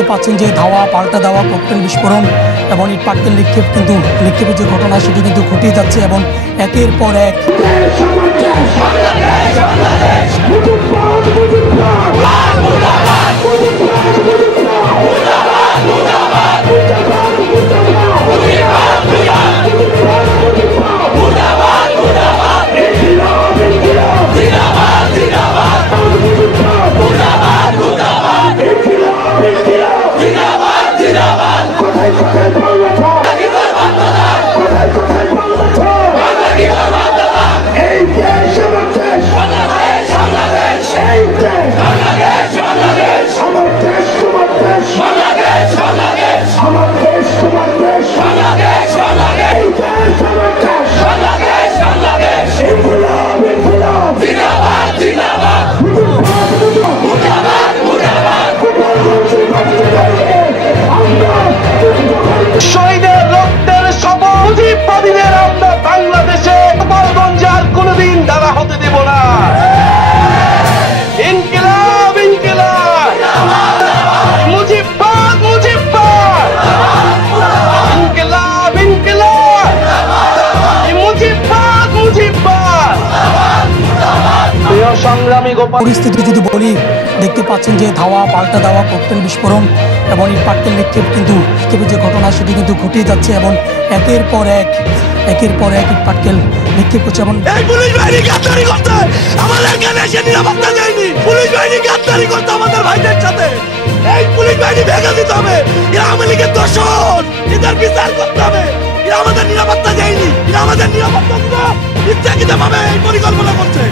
দেখতে পাচ্ছেন যে ধাওয়া পাল্টা দেওয়া ককটেল বিস্ফোরণ এবং ইট পাটকেল নিক্ষেপের যে ঘটনা সেটি কিন্তু ঘটেই যাচ্ছে এবং একের পর এক শহীদের রক্তের শপথ মুজিববাদীদের আমরা বাংলাদেশে গোপালগঞ্জে আর কোনোদিন দাঁড়া হতে দেব না। ইনকিলাব ইনকিলাব, মুজিববাদ মুজিববাদ, ইনকিলাব ইনকিলাব, মুজিববাদ মুজিববাদ। প্রিয় সংগ্রামী গোপাল, পরিস্থিতি যদি বলি দেখতে পাচ্ছেন যে ধাওয়া পাল্টা দেওয়া ককটেল বিস্ফোরণ এবং ইট পাটকেল নিক্ষেপের যে ঘটনা সেটি কিন্তু ঘটেই যাচ্ছে এবং একের পর এক ইট পাটকেল নিক্ষেপ করছে এবং এই পুলিশ বাহিনী গাদ্দারি করতে আমাদের কানে এসে নিরাপত্তা দেয়নি। পুলিশ বাহিনী গাদ্দারি করতে আমাদের ভাইদের সাথে। এই পুলিশ বাহিনী ভেঙে দিতে হবে। এরা আওয়ামী লীগের দোষর, এদের বিচার করতে হবে। এরা আমাদের নিরাপত্তা দেয়নি, এরা আমাদের নিরাপত্তা দিতে ইচ্ছাকৃতভাবে এই পরিকল্পনা করছে।